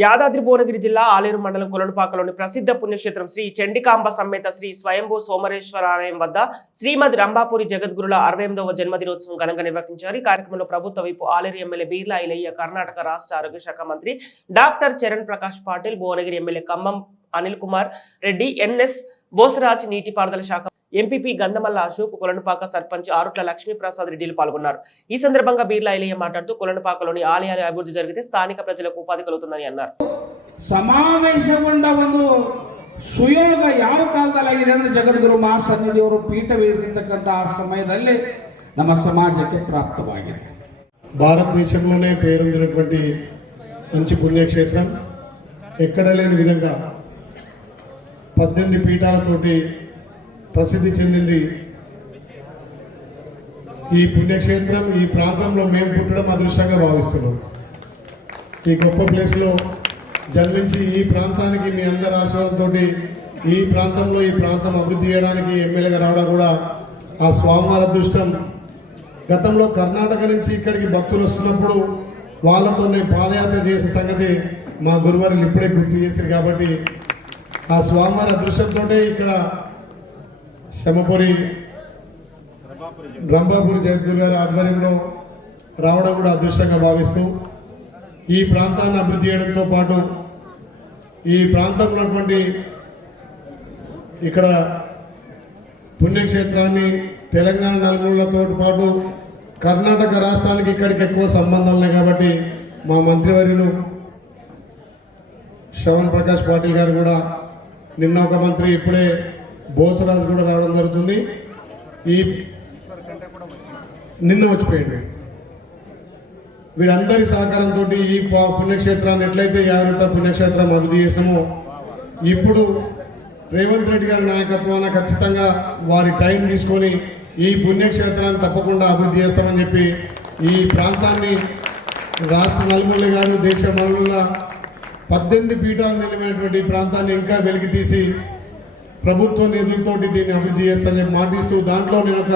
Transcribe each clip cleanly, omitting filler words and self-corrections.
యాదాద్రి భువనగిరి జిల్లా ఆలేరు మండలం కొలనుపాకలోని ప్రసిద్ధ పుణ్యక్షేత్రం శ్రీ చండికాంబ సమేత శ్రీ స్వయంభూ సోమరేశ్వర ఆలయం వద్ద శ్రీమద్ రంభాపురి జగద్గురుల 68వ జన్మదినోత్సవం ఘనంగా నిర్వహించారు. ఈ కార్యక్రమంలో ప్రభుత్వ వైపు ఆలేరు ఎమ్మెల్యే బీర్లా ఐలయ్య, కర్ణాటక రాష్ట్ర ఆరోగ్య శాఖ మంత్రి doctor Charan Prakash Patil, Bhuvanagiri MLA Khammam Anil Kumar Reddy, NS Bosaraj, నీటిపారుదల శాఖ ఎంపీపీ గంధమల్ల అశోక్, కొలనుపాక సర్పంచ్ ఆరుట్ల లక్ష్మీప్రసాద్ రెడ్డిలు పాల్గొన్నారు. ఈ సందర్భంగా బీర్లా ఐలయ్య మాట్లాడుతూ కొలనుపాకలోని ఆలయాల అభివృద్ధి జరిగితే స్థానిక ప్రజలకు ఉపాధి కలుగుతుందని అన్నారు. ಸಮಾವೇಶಗೊಂಡ ಒಂದು ಸುಯೋಗ ಯಾವ ಕಾಲದಲ್ಲಾಗಿದೆ ಅಂದ್ರೆ ಜಗದ್ಗುರು ಮಹಾಸನ್ನಿಧಿಯವರು ಪೀಠವೇರಿರ್ತಕ್ಕಂತಹ ಸಮಯದಲ್ಲಿ ನಮ್ಮ ಸಮಾಜಕ್ಕೆ ಪ್ರಾಪ್ತವಾಗಿದೆ. భారతదేశంలోనే పేరొందినటువంటి మంచి పుణ్యక్షేత్రం, ఎక్కడ లేని విధంగా 18 పీఠాలతోటి ప్రసిద్ధి చెందింది ఈ పుణ్యక్షేత్రం. ఈ ప్రాంతంలో మేము పుట్టడం అదృష్టంగా భావిస్తున్నాం. ఈ గొప్ప ప్లేస్లో జన్మించి ఈ ప్రాంతానికి మీ అందరి ఆశీర్వాదంతో ఈ ప్రాంతంలో ఈ ప్రాంతం అభివృద్ధి చేయడానికి ఎమ్మెల్యేగా రావడం కూడా ఆ స్వామివారి అదృష్టం. గతంలో కర్ణాటక నుంచి ఇక్కడికి భక్తులు వస్తున్నప్పుడు వాళ్ళతో నేను పాదయాత్ర చేసే సంగతి మా గురువారులు ఇప్పుడే గుర్తు చేశారు. కాబట్టి ఆ స్వామివారి అదృష్టంతో ఇక్కడ శమపురి రంభాపురి జగద్గురు గారి ఆధ్వర్యంలో రావడం కూడా అదృష్టంగా భావిస్తూ ఈ ప్రాంతాన్ని అభివృద్ధి చేయడంతో పాటు ఈ ప్రాంతంలో ఉన్నటువంటి ఇక్కడ పుణ్యక్షేత్రాన్ని తెలంగాణ నలుమూలతో పాటు కర్ణాటక రాష్ట్రానికి ఇక్కడికి ఎక్కువ సంబంధాలు ఉన్నాయి. కాబట్టి మా మంత్రివర్యులు శ్రవణ్ ప్రకాష్ పాటిల్ గారు కూడా, నిన్న ఒక మంత్రి ఇప్పుడే బోసరాజు కూడా రావడం జరుగుతుంది. ఈ నిన్న వచ్చిపోయింది. వీరందరి సహకారంతో ఈ పుణ్యక్షేత్రాన్ని ఎట్లయితే యారుట పుణ్యక్షేత్రం అభివృద్ధి చేసామో, ఇప్పుడు రేవంత్ రెడ్డి గారి నాయకత్వాన ఖచ్చితంగా వారి టైం తీసుకొని ఈ పుణ్యక్షేత్రాన్ని తప్పకుండా అభివృద్ధి చేస్తామని చెప్పి ఈ ప్రాంతాన్ని రాష్ట్ర నలుమూల గారు దేశ నలుమూల 18 పీఠాలు నిలమైనటువంటి ప్రాంతాన్ని ఇంకా వెలికి తీసి ప్రభుత్వ నిధులతోటి దీన్ని అభివృద్ధి చేస్తానని చెప్పి మాటిస్తూ, దాంట్లో నేను ఒక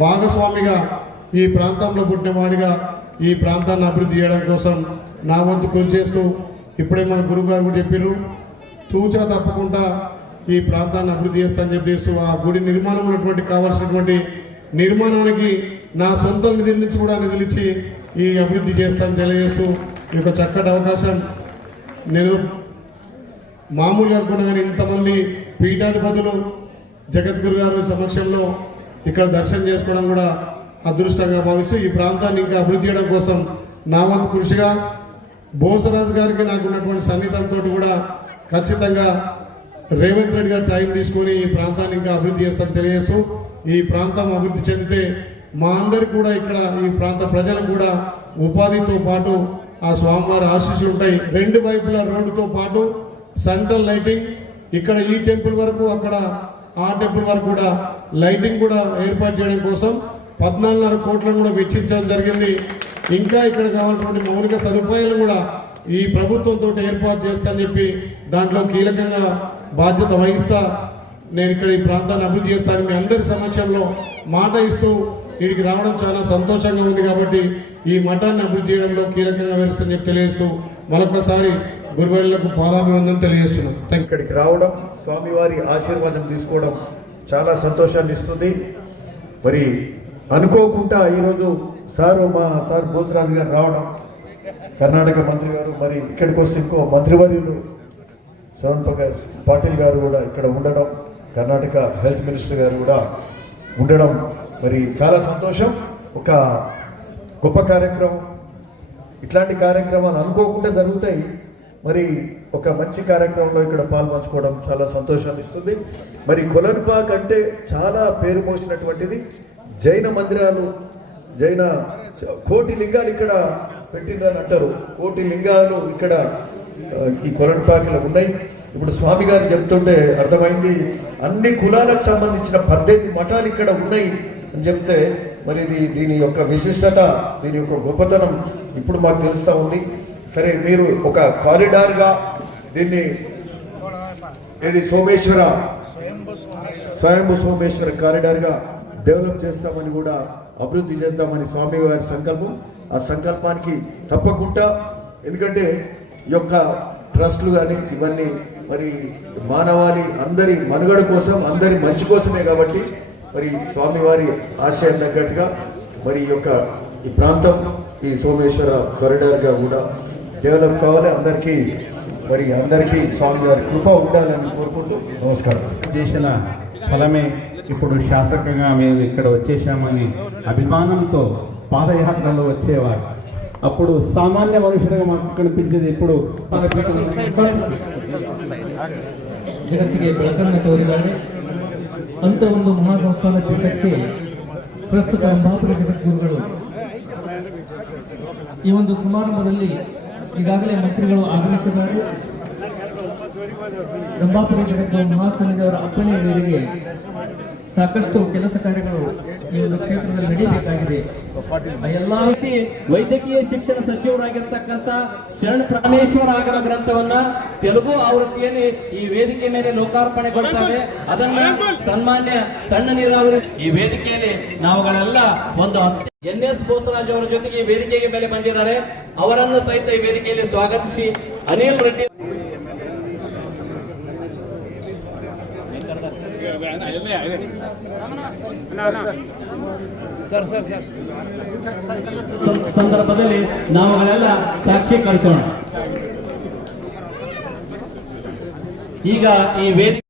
భాగస్వామిగా ఈ ప్రాంతంలో పుట్టినవాడిగా ఈ ప్రాంతాన్ని అభివృద్ధి చేయడం కోసం నా వంతు కృషి చేస్తూ, ఇప్పుడే మన గురువు గారు కూడా చెప్పారు, తూచా తప్పకుండా ఈ ప్రాంతాన్ని అభివృద్ధి చేస్తానని చెప్పేసి ఆ గుడి నిర్మాణం ఉన్నటువంటి కావాల్సినటువంటి నిర్మాణానికి నా సొంత నిధుల నుంచి కూడా నిధులిచ్చి ఈ అభివృద్ధి చేస్తానని తెలియజేస్తూ, ఈ యొక్క చక్కటి అవకాశం నేను మామూలుగా అనుకున్నా కానీ ఇంతమంది పీఠాధిపతులు జగద్గురు గారు సమక్షంలో ఇక్కడ దర్శనం చేసుకోవడం కూడా అదృష్టంగా భావిస్తూ ఈ ప్రాంతాన్ని ఇంకా అభివృద్ధి చేయడం కోసం నా వంతు కృషిగా బోసరాజు గారికి నాకు ఉన్నటువంటి సన్నిహితంతో కూడా ఖచ్చితంగా రేవంత్ రెడ్డి గారు టైం తీసుకొని ఈ ప్రాంతాన్ని ఇంకా అభివృద్ధి చేస్తారని తెలియజేస్తూ, ఈ ప్రాంతం అభివృద్ధి చెందితే మా అందరికి కూడా ఇక్కడ ఈ ప్రాంత ప్రజలకు కూడా ఉపాధితో పాటు ఆ స్వామివారి ఆశీస్సులు ఉంటాయి. 2 వైపుల రోడ్డుతో పాటు సెంట్రల్ లైటింగ్, ఇక్కడ ఈ టెంపుల్ వరకు అక్కడ ఆ టెంపుల్ వరకు కూడా లైటింగ్ కూడా ఏర్పాటు చేయడం కోసం 14.5 కోట్లను కూడా వెచ్చించడం జరిగింది. ఇంకా ఇక్కడ కావాల్సినటువంటి మౌలిక సదుపాయాలు కూడా ఈ ప్రభుత్వంతో ఏర్పాటు చేస్తానని చెప్పి దాంట్లో కీలకంగా బాధ్యత వహిస్తా నేను ఇక్కడ ఈ ప్రాంతాన్ని అభివృద్ధి చేస్తానని మీ అందరి సమక్షంలో మాట ఇస్తూ వీడికి రావడం చాలా సంతోషంగా ఉంది. కాబట్టి ఈ మఠాన్ని అభివృద్ధి చేయడంలో కీలకంగా వ్యవహరిస్తుందని చెప్పి తెలియజేస్తూ మరొకసారి గురువులకు పాదాభివందనం తెలియజేస్తున్నాం. ఇక్కడికి రావడం, స్వామివారి ఆశీర్వాదం తీసుకోవడం చాలా సంతోషాన్ని ఇస్తుంది. మరి అనుకోకుండా ఈరోజు మా సార్ బోసరాజు గారు రావడం, కర్ణాటక మంత్రి గారు, మరి ఇక్కడికి వస్తే ఇంకో మంత్రివర్యులు శ్రవణ్ ప్రకాష్ పాటిల్ గారు కూడా ఇక్కడ ఉండడం, కర్ణాటక హెల్త్ మినిస్టర్ గారు కూడా ఉండడం మరి చాలా సంతోషం. ఒక గొప్ప కార్యక్రమం. ఇట్లాంటి కార్యక్రమాలు అనుకోకుండా జరుగుతాయి. మరి ఒక మంచి కార్యక్రమంలో ఇక్కడ పాల్పంచుకోవడం చాలా సంతోషాన్ని ఇస్తుంది. మరి కొలనుపాక్ అంటే చాలా పేరు మోసినటువంటిది. జైన మందిరాలు, జైన కోటి లింగాలు ఇక్కడ పెట్టిందని అంటారు. కోటి లింగాలు ఇక్కడ ఈ కొలనుపాకలో ఉన్నాయి. ఇప్పుడు స్వామి గారు చెప్తుంటే అర్థమైంది, అన్ని కులాలకు సంబంధించిన 18 మఠాలు ఇక్కడ ఉన్నాయి అని చెప్తే మరి దీని యొక్క విశిష్టత, దీని యొక్క గొప్పతనం ఇప్పుడు మాకు తెలుస్తూ ఉంది. సరే, మీరు ఒక కారిడార్గా దీన్ని స్వయంభూ సోమేశ్వర కారిడార్గా డెవలప్ చేస్తామని కూడా అభివృద్ధి చేస్తామని స్వామి వారి సంకల్పం. ఆ సంకల్పానికి తప్పకుండా, ఎందుకంటే యొక్క ట్రస్ట్లు కానీ ఇవన్నీ మరి మానవాళి అందరి మనుగడ కోసం, అందరి మంచి కోసమే కాబట్టి మరి స్వామివారి ఆశయం తగ్గట్టుగా మరి ఈ ప్రాంతం ఈ సోమేశ్వర కారిడార్గా కూడా డెవలప్ కావాలి. అందరికీ స్వామివారి కృప ఉండాలని కోరుకుంటూ నమస్కారం. చేసిన ఫలమే ఇప్పుడు శాసకంగా మేము ఇక్కడ వచ్చేసామని అభిమానంతో పాదయాత్రలో వచ్చేవారు. అప్పుడు సామాన్య మనుషులుగా మాకు కనిపించేది ఇప్పుడు ಜಗತ್ತಿಗೆ ಬೆಳಕನ್ನು ತೋರಿದ್ದಾರೆ ಅಂತ ಒಂದು ಮಹಾಸಂಸ್ಥಾನ ಚಿತ್ರಕ್ಕೆ ಪ್ರಸ್ತುತ ರಂಭಾಪುರ ಜಗದ್ಗುರುಗಳು ಈ ಒಂದು ಸಮಾರಂಭದಲ್ಲಿ ಈಗಾಗಲೇ ಮಂತ್ರಿಗಳು ಆಗಮಿಸಿದ್ದಾರೆ. ರಂಭಾಪುರ ಜಗದ್ಗುರು ಮಹಾಸನ್ನಿಧಿಯವರ ಅಪ್ಪಣೆಯ ಮೇರೆಗೆ ಸಾಕಷ್ಟು ಕೆಲಸ ಕಾರ್ಯಗಳು ಈ ಒಂದು ಕ್ಷೇತ್ರದಲ್ಲಿ ನಡೆಯಬೇಕಾಗಿದೆ. ಎಲ್ಲಾ ರೀತಿ ವೈದ್ಯಕೀಯ ಶಿಕ್ಷಣ ಸಚಿವರಾಗಿರ್ತಕ್ಕಂಥ ಶರಣ ಪ್ರಾಣೇಶ್ವರ ಆಗರ ಗ್ರಂಥವನ್ನ ತೆಲುಗು ಆವೃತ್ತಿಯಲ್ಲಿ ಈ ವೇದಿಕೆ ಮೇಲೆ ಲೋಕಾರ್ಪಣೆಗೊಳ್ತಾರೆ. ಅದನ್ನ ಸನ್ಮಾನ್ಯ ಸಣ್ಣ ನೀರಾವರಿ ಈ ವೇದಿಕೆಯಲ್ಲಿ ನಾವುಗಳೆಲ್ಲ ಒಂದು NS ಬೋಸರಾಜ್ ಅವರ ಜೊತೆಗೆ ಈ ವೇದಿಕೆಗೆ ಮೇಲೆ ಬಂದಿದ್ದಾರೆ. ಅವರನ್ನು ಸಹಿತ ಈ ವೇದಿಕೆಯಲ್ಲಿ ಸ್ವಾಗತಿಸಿ ಅನಿಲ್ ರೆಡ್ಡಿ ಸಂದರ್ಭದಲ್ಲಿ ನಾವುಗಳೆಲ್ಲ ಸಾಕ್ಷೀಕರಿಸೋಣ. ಈಗ ಈ ವೇದಿಕೆ